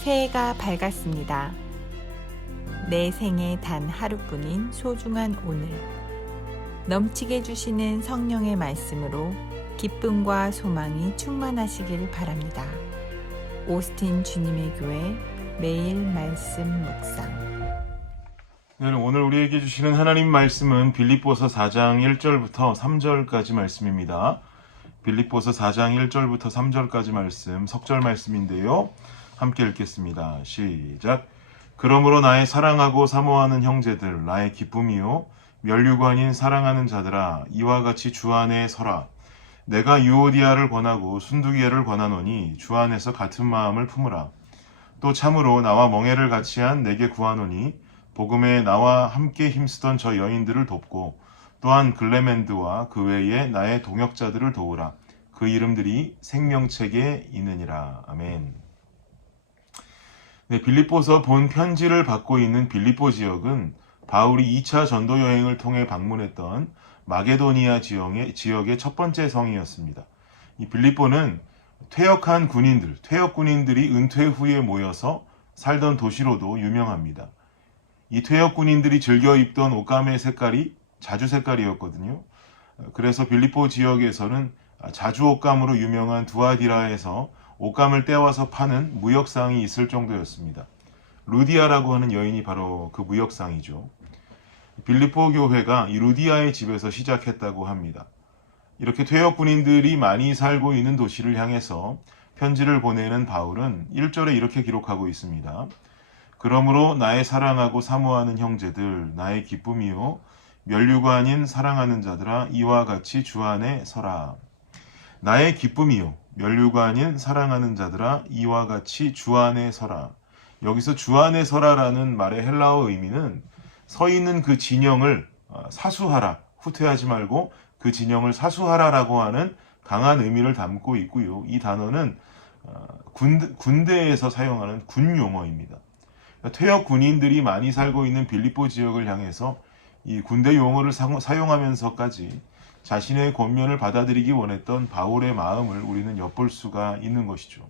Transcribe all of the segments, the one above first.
새해가 밝았습니다. 내 생에 단 하루뿐인 소중한 오늘. 넘치게 주시는 성령의 말씀으로 기쁨과 소망이 충만하시길 바랍니다. 오스틴 주님의 교회 매일 말씀 묵상. 네, 오늘 우리에게 주시는 하나님 말씀은 빌립보서 4장 1절부터 3절까지 말씀입니다. 빌립보서 4장 1절부터 3절까지 말씀, 석절 말씀인데요. 함께 읽겠습니다. 시작. 그러므로 나의 사랑하고 사모하는 형제들, 나의 기쁨이요 면류관인 사랑하는 자들아, 이와 같이 주 안에 서라. 내가 유오디아를 권하고 순두기를 권하노니 주 안에서 같은 마음을 품으라. 또 참으로 나와 멍에를 같이 한 내게 구하노니 복음에 나와 함께 힘쓰던 저 여인들을 돕고 또한 글레멘드와 그 외에 나의 동역자들을 도우라. 그 이름들이 생명책에 있느니라. 아멘. 네, 빌립보서 본 편지를 받고 있는 빌립보 지역은 바울이 2차 전도 여행을 통해 방문했던 마게도니아 지역의 첫 번째 성이었습니다. 이 빌립보는 퇴역 군인들이 은퇴 후에 모여서 살던 도시로도 유명합니다. 이 퇴역 군인들이 즐겨 입던 옷감의 색깔이 자주 색깔이었거든요. 그래서 빌립보 지역에서는 자주 옷감으로 유명한 두아디라에서 옷감을 떼와서 파는 무역상이 있을 정도였습니다. 루디아라고 하는 여인이 바로 그 무역상이죠. 빌립보 교회가 이 루디아의 집에서 시작했다고 합니다. 이렇게 퇴역 군인들이 많이 살고 있는 도시를 향해서 편지를 보내는 바울은 1절에 이렇게 기록하고 있습니다. 그러므로 나의 사랑하고 사모하는 형제들, 나의 기쁨이요 면류가 아닌 사랑하는 자들아, 이와 같이 주 안에 서라. 나의 기쁨이요 면류가 아닌 사랑하는 자들아, 이와 같이 주 안에 서라. 여기서 주 안에 서라라는 말의 헬라어 의미는 서 있는 그 진영을 사수하라, 후퇴하지 말고 그 진영을 사수하라라고 하는 강한 의미를 담고 있고요. 이 단어는 군대에서 사용하는 군 용어입니다. 퇴역 군인들이 많이 살고 있는 빌립보 지역을 향해서 이 군대 용어를 사용하면서까지 자신의 권면을 받아들이기 원했던 바울의 마음을 우리는 엿볼 수가 있는 것이죠.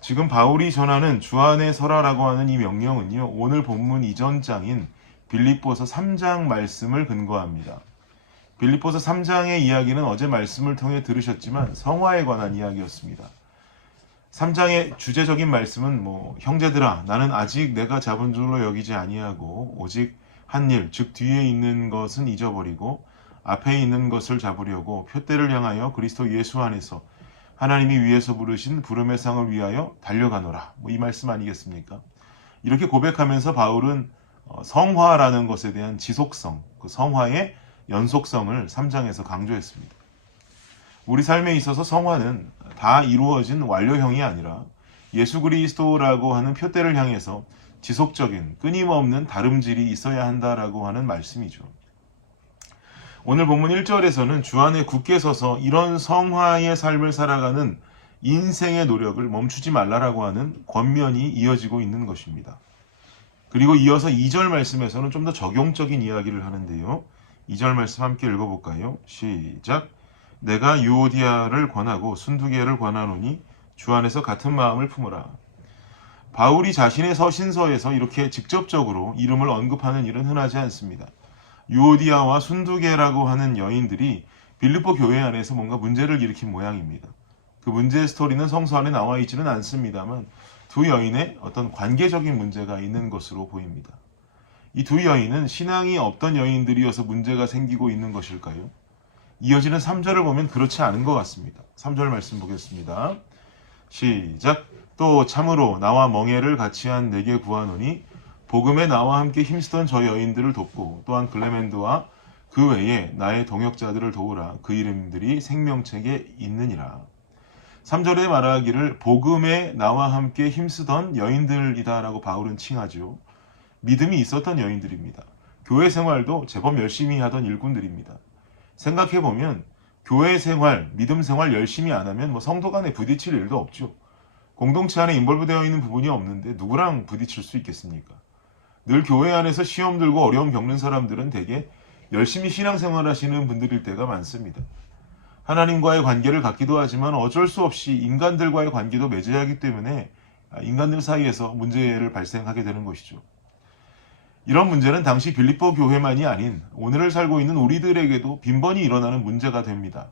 지금 바울이 전하는 주 안에 서라라고 하는 이 명령은요, 오늘 본문 이전 장인 빌립보서 3장 말씀을 근거합니다. 빌립보서 3장의 이야기는 어제 말씀을 통해 들으셨지만 성화에 관한 이야기였습니다. 3장의 주제적인 말씀은 형제들아, 나는 아직 내가 잡은 줄로 여기지 아니하고 오직 한 일, 즉 뒤에 있는 것은 잊어버리고 앞에 있는 것을 잡으려고 표대를 향하여 그리스도 예수 안에서 하나님이 위에서 부르신 부름의 상을 위하여 달려가노라. 이 말씀 아니겠습니까? 이렇게 고백하면서 바울은 성화라는 것에 대한 지속성, 그 성화의 연속성을 3장에서 강조했습니다. 우리 삶에 있어서 성화는 다 이루어진 완료형이 아니라 예수 그리스도라고 하는 표대를 향해서 지속적인 끊임없는 다름질이 있어야 한다라고 하는 말씀이죠. 오늘 본문 1절에서는 주 안에 굳게 서서 이런 성화의 삶을 살아가는 인생의 노력을 멈추지 말라라고 하는 권면이 이어지고 있는 것입니다. 그리고 이어서 2절 말씀에서는 좀 더 적용적인 이야기를 하는데요. 2절 말씀 함께 읽어볼까요? 시작. 내가 유오디아를 권하고 순두기를 권하노니 주 안에서 같은 마음을 품으라. 바울이 자신의 서신서에서 이렇게 직접적으로 이름을 언급하는 일은 흔하지 않습니다. 유오디아와 순두게라고 하는 여인들이 빌립보 교회 안에서 뭔가 문제를 일으킨 모양입니다. 그 문제의 스토리는 성서 안에 나와 있지는 않습니다만 두 여인의 어떤 관계적인 문제가 있는 것으로 보입니다. 이 두 여인은 신앙이 없던 여인들이어서 문제가 생기고 있는 것일까요? 이어지는 3절을 보면 그렇지 않은 것 같습니다. 3절 말씀 보겠습니다. 시작. 또 참으로 나와 멍에를 같이 한 내게 구하노니 복음에 나와 함께 힘쓰던 저 여인들을 돕고 또한 글레멘드와 그 외에 나의 동역자들을 도우라. 그 이름들이 생명책에 있느니라. 3절에 말하기를 복음에 나와 함께 힘쓰던 여인들이다라고 바울은 칭하죠. 믿음이 있었던 여인들입니다. 교회 생활도 제법 열심히 하던 일꾼들입니다. 생각해보면 교회 생활, 믿음 생활 열심히 안 하면 성도 간에 부딪힐 일도 없죠. 공동체 안에 인벌브되어 있는 부분이 없는데 누구랑 부딪힐 수 있겠습니까? 늘 교회 안에서 시험 들고 어려움 겪는 사람들은 대개 열심히 신앙생활 하시는 분들일 때가 많습니다. 하나님과의 관계를 갖기도 하지만 어쩔 수 없이 인간들과의 관계도 맺어야 하기 때문에 인간들 사이에서 문제를 발생하게 되는 것이죠. 이런 문제는 당시 빌립보 교회만이 아닌 오늘을 살고 있는 우리들에게도 빈번히 일어나는 문제가 됩니다.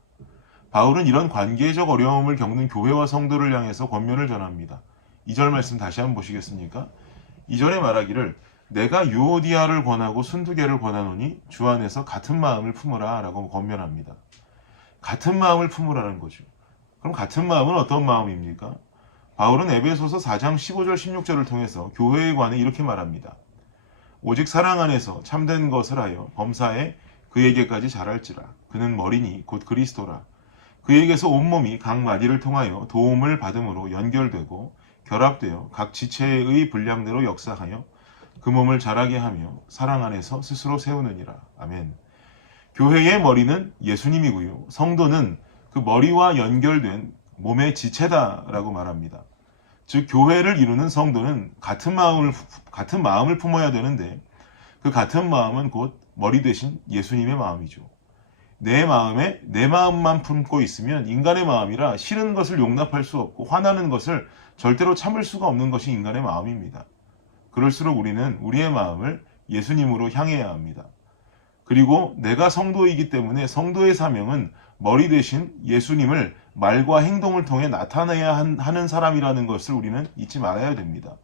바울은 이런 관계적 어려움을 겪는 교회와 성도를 향해서 권면을 전합니다. 2절 말씀 다시 한번 보시겠습니까? 2절에 말하기를 내가 유오디아를 권하고 순두개를 권하노니 주 안에서 같은 마음을 품으라 라고 권면합니다. 같은 마음을 품으라는 거죠. 그럼 같은 마음은 어떤 마음입니까? 바울은 에베소서 4장 15절 16절을 통해서 교회에 관해 이렇게 말합니다. 오직 사랑 안에서 참된 것을 하여 범사에 그에게까지 자랄지라. 그는 머리니 곧 그리스도라. 그에게서 온몸이 각 마디를 통하여 도움을 받음으로 연결되고 결합되어 각 지체의 분량대로 역사하여 그 몸을 자라게 하며 사랑 안에서 스스로 세우느니라. 아멘. 교회의 머리는 예수님이고요. 성도는 그 머리와 연결된 몸의 지체다라고 말합니다. 즉 교회를 이루는 성도는 같은 마음을 품어야 되는데 그 같은 마음은 곧 머리 대신 예수님의 마음이죠. 내 마음에 내 마음만 품고 있으면 인간의 마음이라 싫은 것을 용납할 수 없고 화나는 것을 절대로 참을 수가 없는 것이 인간의 마음입니다. 그럴수록 우리는 우리의 마음을 예수님으로 향해야 합니다. 그리고 내가 성도이기 때문에 성도의 사명은 머리 대신 예수님을 말과 행동을 통해 나타내야 하는 사람이라는 것을 우리는 잊지 말아야 됩니다.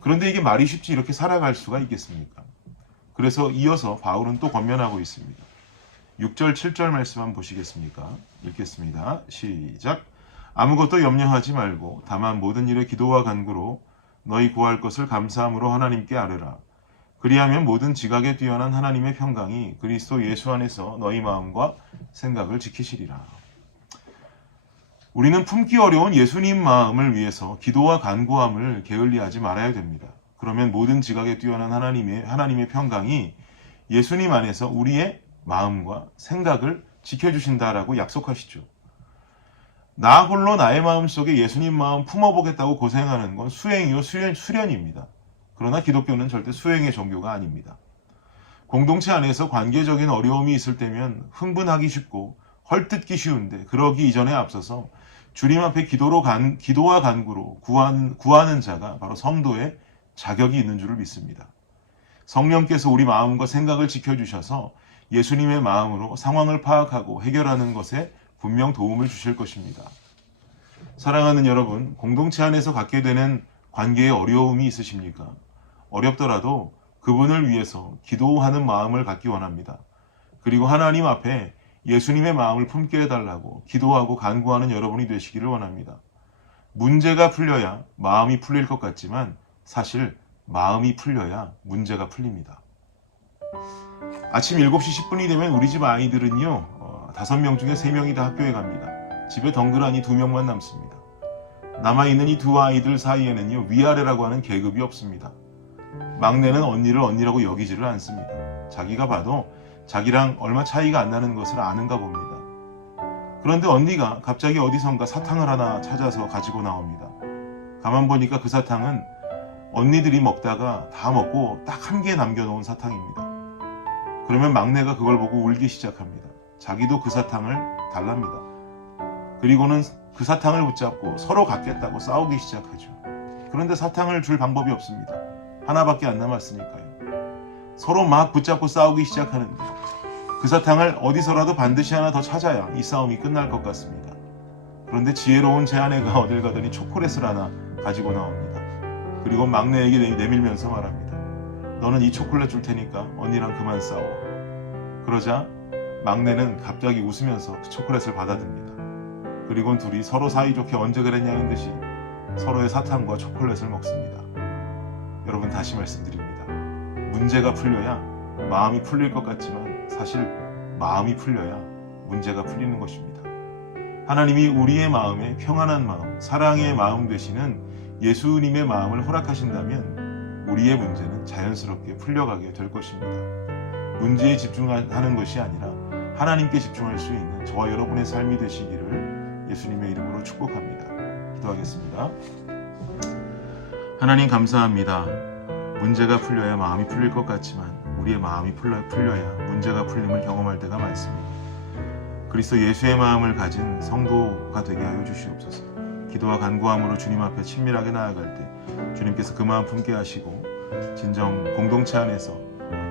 그런데 이게 말이 쉽지 이렇게 살아갈 수가 있겠습니까? 그래서 이어서 바울은 또 권면하고 있습니다. 6절 7절 말씀 한번 보시겠습니까? 읽겠습니다. 시작. 아무것도 염려하지 말고 다만 모든 일에 기도와 간구로 너희 구할 것을 감사함으로 하나님께 아뢰라. 그리하면 모든 지각에 뛰어난 하나님의 평강이 그리스도 예수 안에서 너희 마음과 생각을 지키시리라. 우리는 품기 어려운 예수님 마음을 위해서 기도와 간구함을 게을리하지 말아야 됩니다. 그러면 모든 지각에 뛰어난 하나님의 평강이 예수님 안에서 우리의 마음과 생각을 지켜주신다라고 약속하시죠. 나 홀로 나의 마음 속에 예수님 마음 품어보겠다고 고생하는 건 수행이요 수련입니다. 그러나 기독교는 절대 수행의 종교가 아닙니다. 공동체 안에서 관계적인 어려움이 있을 때면 흥분하기 쉽고 헐뜯기 쉬운데 그러기 이전에 앞서서 주님 앞에 기도와 간구로 구하는 자가 바로 성도의 자격이 있는 줄을 믿습니다. 성령께서 우리 마음과 생각을 지켜주셔서 예수님의 마음으로 상황을 파악하고 해결하는 것에 분명 도움을 주실 것입니다. 사랑하는 여러분, 공동체 안에서 갖게 되는 관계에 어려움이 있으십니까? 어렵더라도 그분을 위해서 기도하는 마음을 갖기 원합니다. 그리고 하나님 앞에 예수님의 마음을 품게 해달라고 기도하고 간구하는 여러분이 되시기를 원합니다. 문제가 풀려야 마음이 풀릴 것 같지만 사실 마음이 풀려야 문제가 풀립니다. 아침 7시 10분이 되면 우리 집 아이들은요 5명 중에 3명이 다 학교에 갑니다. 집에 덩그러니 2명만 남습니다. 남아있는 이 두 아이들 사이에는요 위아래라고 하는 계급이 없습니다. 막내는 언니를 언니라고 여기지를 않습니다. 자기가 봐도 자기랑 얼마 차이가 안 나는 것을 아는가 봅니다. 그런데 언니가 갑자기 어디선가 사탕을 하나 찾아서 가지고 나옵니다. 가만 보니까 그 사탕은 언니들이 먹다가 다 먹고 딱 1개 남겨놓은 사탕입니다. 그러면 막내가 그걸 보고 울기 시작합니다. 자기도 그 사탕을 달랍니다. 그리고는 그 사탕을 붙잡고 서로 갖겠다고 싸우기 시작하죠. 그런데 사탕을 줄 방법이 없습니다. 하나밖에 안 남았으니까요. 서로 막 붙잡고 싸우기 시작하는데 그 사탕을 어디서라도 반드시 하나 더 찾아야 이 싸움이 끝날 것 같습니다. 그런데 지혜로운 제 아내가 어딜 가더니 초콜릿을 하나 가지고 나옵니다. 그리고 막내에게 내밀면서 말합니다. 너는 이 초콜릿 줄 테니까 언니랑 그만 싸워. 그러자 막내는 갑자기 웃으면서 그 초콜릿을 받아듭니다. 그리고 둘이 서로 사이좋게 언제 그랬냐는 듯이 서로의 사탕과 초콜릿을 먹습니다. 여러분 다시 말씀드립니다. 문제가 풀려야 마음이 풀릴 것 같지만 사실 마음이 풀려야 문제가 풀리는 것입니다. 하나님이 우리의 마음에 평안한 마음, 사랑의 마음 되시는 예수님의 마음을 허락하신다면 우리의 문제는 자연스럽게 풀려가게 될 것입니다. 문제에 집중하는 것이 아니라 하나님께 집중할 수 있는 저와 여러분의 삶이 되시기를 예수님의 이름으로 축복합니다. 기도하겠습니다. 하나님 감사합니다. 문제가 풀려야 마음이 풀릴 것 같지만 우리의 마음이 풀려야 문제가 풀림을 경험할 때가 많습니다. 그리스도 예수의 마음을 가진 성도가 되게 하여 주시옵소서. 기도와 간구함으로 주님 앞에 친밀하게 나아갈 때 주님께서 그 마음 품게 하시고 진정 공동체 안에서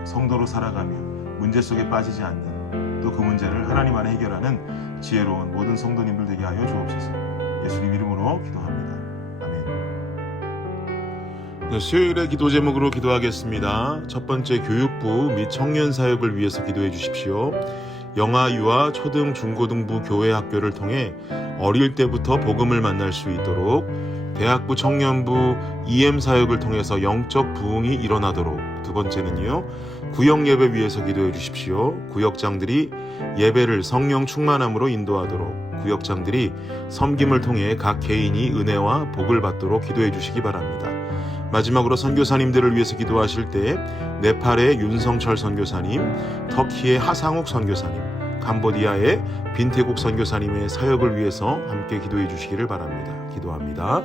성도로 살아가며 문제 속에 빠지지 않는, 또 그 문제를 하나님 안에 해결하는 지혜로운 모든 성도님들 되게 하여 주옵소서. 예수님 이름으로 기도합니다. 아멘. 네, 수요일의 기도 제목으로 기도하겠습니다. 첫 번째, 교육부 및 청년 사역을 위해서 기도해 주십시오. 영아, 유아, 초등, 중고등부 교회 학교를 통해 어릴 때부터 복음을 만날 수 있도록, 대학부 청년부 EM 사역을 통해서 영적 부흥이 일어나도록. 두 번째는요, 구역 예배 위해서 기도해 주십시오. 구역장들이 예배를 성령 충만함으로 인도하도록, 구역장들이 섬김을 통해 각 개인이 은혜와 복을 받도록 기도해 주시기 바랍니다. 마지막으로 선교사님들을 위해서 기도하실 때 네팔의 윤성철 선교사님, 터키의 하상욱 선교사님, 캄보디아의 빈태국 선교사님의 사역을 위해서 함께 기도해 주시기를 바랍니다. 기도합니다.